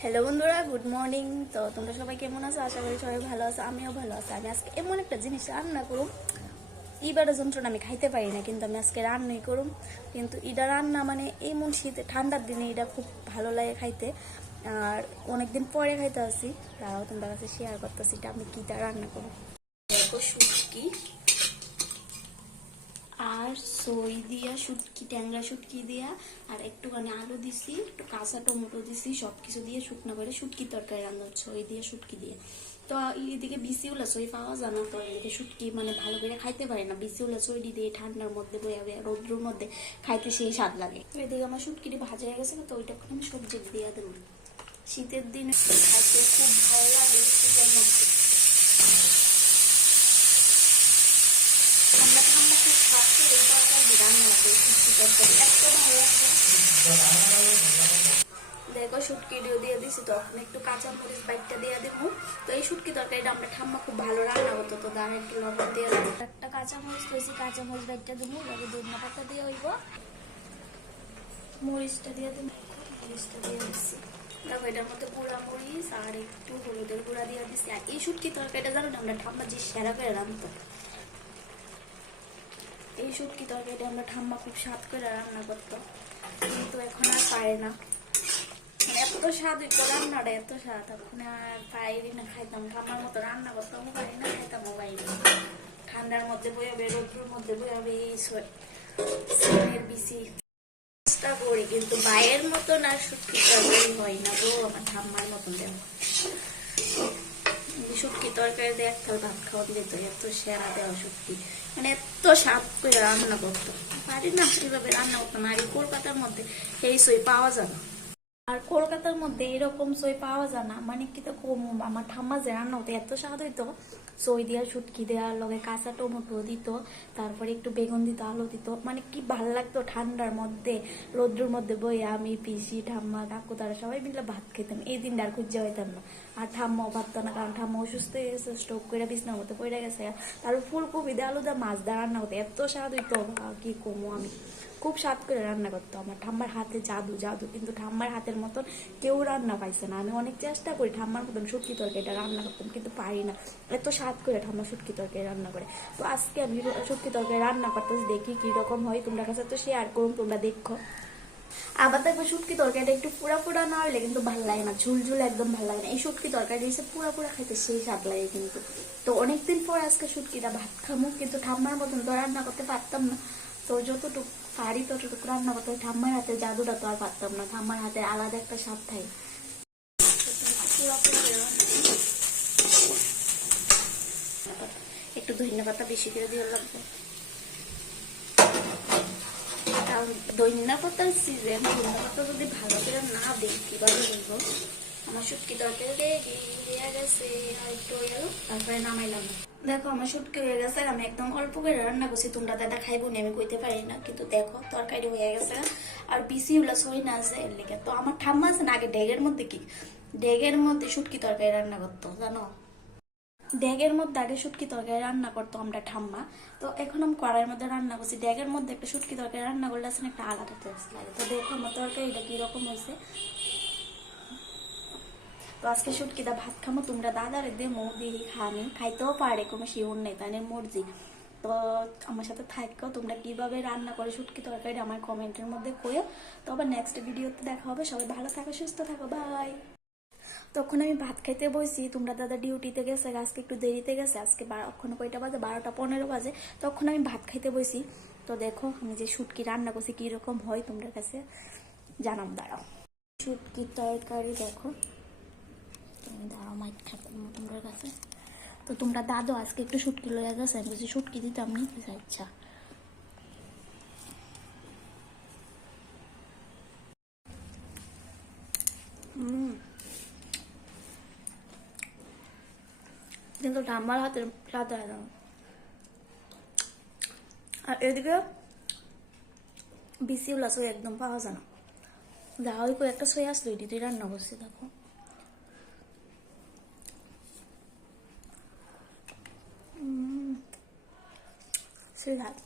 Hello বন্ধুরা good morning তো তোমরা সবাই কেমন আছো? আশা করি সবাই ভালো আছো, আমিও ভালো আছি। আমি আজকে এমন একটা জিনিস রান্না করুম। ইবার যন্ত্রণা আমি খাইতে পারি না, কিন্তু আমি আজকে রান্নাই করুম। কিন্তু এটা রান্না মানে এমন শীতে, ঠান্ডার দিনে এটা খুব ভালো লাগে খাইতে। আর অনেকদিন পরে খাইতে আসি তারাও তোমাদের কাছে শেয়ার করতেছি এটা আমি কীটা রান্না দেখো শুটকি। আর সই দিয়া, শুটকি, ট্যাংরা শুটকি দিয়া, আর একটুখানি আলু দিছি, একটু কাঁচা টমেটো দিছি সব কিছু দিয়ে শুকনো করে শুটকি তরকারি রান্না হচ্ছে ওই দিয়ে, শুটকি দিয়ে। তো এদিকে বিসিউলা সই পাওয়া যায় না, তো এদিকে শুটকি মানে ভালো করে খাইতে পারে না। বিসিউলা সই দিয়ে ঠান্ডার মধ্যে বয়ে বয়ে, রৌদ্রের মধ্যে খাইতে সেই স্বাদ লাগে। এদিকে আমার শুটকিটি ভাজা হয়ে গেছে, তো ওইটা আমি সবজি দিয়ে দেবো। শীতের দিনে খাইতে খুব ভালো লাগে শীতের মধ্যে ঠান্ডা ঠান্ডা খুব খাচ্ছে তরকারি রান্না লাগে শুটকি তরকারি এত ভালো লাগছে দেখো, শুটকি ডিও দিয়ে দিছি তখন একটু কাঁচা মরিচ বাইটটা দিয়ে দিব। তো এই শুটকি তরকারিটা আমরা ঠাম্মা খুব ভালো রান্না হতো তো, দাঁড়া একটু লবণ দিয়ে একটা কাঁচা মরিচ লইছি কাঁচা মরিচ বাইটটা দেবো, এবার ধনিয়া পাতা দিয়ে হইব। মরিচটা দিয়ে দেবো, মরিচটা দিয়ে দিচ্ছি দেখো, এটার মধ্যে গুঁড়া মরিচ আর একটু হলুদের গুঁড়া দিয়ে দিচ্ছি আর এই শুটকি তরকারিটা জানো না, আমরা ঠাম্মা যে সেরা করে রান্নতো এই শুটকি তরকারিটা আমরা ঠাম্মা খুব স্বাদ করে রান্না করতো। কিন্তু এখন আর পারে না। এত স্বাদ হইতো রান্নাটা, এত স্বাদ। এখন আর পাইরি না, খাইতাম। ঠাম্মার মতো রান্না করতামও পারি না খাইতামও পারি না। ঠান্ডার মধ্যে বই হবে রোদ্রের মধ্যে বই হবে এই সিমের বিসি চেষ্টা করি, কিন্তু বাইয়ের মতন আর শুটকি তরকারি হয় না গো, আমার ঠাম্মার মতন দেব শুটকি তরকারি দিয়ে এক থাল ভাত খাওয়া দিয়ে তো এত সেরা দেওয়া শুটকি। মানে এত সাপ করে রান্না করতো। পারি না এইভাবে রান্না করতো না। আর কলকাতার মধ্যে এই সই পাওয়া যায় না। আর কলকাতার মধ্যে এরকম সই পাওয়া যায় না। মানে কি তো কম, আমার ঠাম্মা যে রান্না হতো এত স্বাদ হইতো, সই দেওয়া শুটকি দেওয়ার লগে কাঁচা টমেটো দিত, তারপরে একটু বেগুন দিত, আলু দিত। মানে কি ভালো লাগতো ঠান্ডার মধ্যে, রোদ্রুর মধ্যে বই আমি, পিসি, ঠাম্মা, কাকু, তারা সবাই মিলে ভাত খেতাম। এই দিনটা আর খুঁজে হইতাম না। আর ঠাম্মাও পারতো না, কারণ ঠাম্মা অসুস্থ হয়ে গেছে স্ট্রোক করে বিছনার মধ্যে পড়ে গেছে। তারপর ফুলকপি দিয়ে আলু দিয়ে মাছ দিয়ে রান্না হতো এত স্বাদ হইতো। কি কমো আমি? খুব স্বাদ করে রান্না করতো আমার। ঠাম্মার হাতে জাদু জাদু। কিন্তু ঠাম্মার হাতের মতন কেউ রান্না পাইছে না। আমি অনেক চেষ্টা করি ঠাম্মার মতন শুটকি তরকারিটা রান্না করতাম কিন্তু পারি না। এত স্বাদ করে ঠাম্মা শুটকি তরকারি রান্না করে। তো আজকে আমি শুটকি তরকারি রান্না করতেছি, দেখি কীরকম হয়। তোমরা কাছে তো শেয়ার করুন, তোমরা দেখো। আবার দেখব শুটকি তরকারিটা একটু পুরা পুরা না হলে কিন্তু ভালো লাগে না। ঝুল ঝুল একদম ভালো লাগে না। এই শুটকি তরকারি এসে পুরা পুরা খাইতে সেই স্বাদ লাগে কিন্তু। তো অনেকদিন পর আজকে শুটকিটা ভাত খামো। কিন্তু ঠাম্মার মতন তো রান্না করতে পারতাম না। তো যতটুকু পারি ততটুকু রান্না করতে ঠাম্মার হাতে জাদুটা তো আর পারতাম না, ঠাম্মার হাতে আলাদা একটা স্বাদ থাকে। একটু ধনিয়া পাতা বেশি করে দিয়ে লাগবে কারণ ধনিয়া পাতার সিজন ধনিয়া যদি ভালো করে না দিই, কীভাবে বলব আমার শুটকি তরকারি রেডি হয়ে গেছে, আর একটু হয়ে গেল তারপরে নামাইলাম দেখো, আমার শুটকি হয়ে গেছে, আমি একদম অল্প করে রান্না করছি, তোমরা দাদা খাইবো নি, আমি কইতে পারি না, কিন্তু দেখো, তরকারি হয়ে গেছে। আর বিসি গুলা সই না আছে, এর লেগে। তো আমার ঠাম্মা আছে না, আগে ডেগের মধ্যে কি? ডেগের মধ্যে শুটকি তরকারি রান্না করতো, জানো? ড্যাগের মধ্যে আগে শুটকি তরকারি রান্না করতো আমরা ঠাম্মা। তো এখন আমি কড়াইয়ের মধ্যে রান্না করছি ড্যাগের মধ্যে একটা শুটকি তরকারি রান্না করলে আসলে একটা আলাদা টেস্ট লাগে। তো দেখো, আমার তরকারিটা কীরকম হয়েছে। তো আজকে শুটকিটা ভাত খামো, তোমরা দাদারে দে মৌ দিয়ে খানি খাইতেও পারে, কোনো শিওর নেই তাই মর্জি তো আমার সাথে থাকো, তোমরা কীভাবে রান্না করে শুটকি তরকারি আমার কমেন্টের মধ্যে কইও। তো আবার নেক্সট ভিডিওতে দেখা হবে, সবাই ভালো থাকো, সুস্থ থাকো বাই তখন আমি ভাত খাইতে বসি তোমরা দাদা ডিউটিতে গেছে, আজকে একটু দেরিতে গেছে, আজকে এখন কয়টা বাজে? বারোটা পনেরো বাজে। তখন আমি ভাত খাইতে বসি তো দেখো, আমি যে শুটকি রান্না করছি, কীরকম হয় তোমরা কাছে জানাম, দাঁড়াও। শুটকির তরকারি দেখো। দাঁড়াও মাইক খাব তোমরা কাছে। তো তোমরা দাদু, আজকে একটু শুটকি লয়ে গেছে আমি বলছি শুটকি দিতাম নি আচ্ছা। কিন্তু আমার হাতের স্বাদ হয় না। আর এদিকে বিসিউলা সই একদম পাওয়া যায় না। দেখা ওই করে একটা সই আসলো এটি রান্না করছি, দেখো। উম, সেই হাত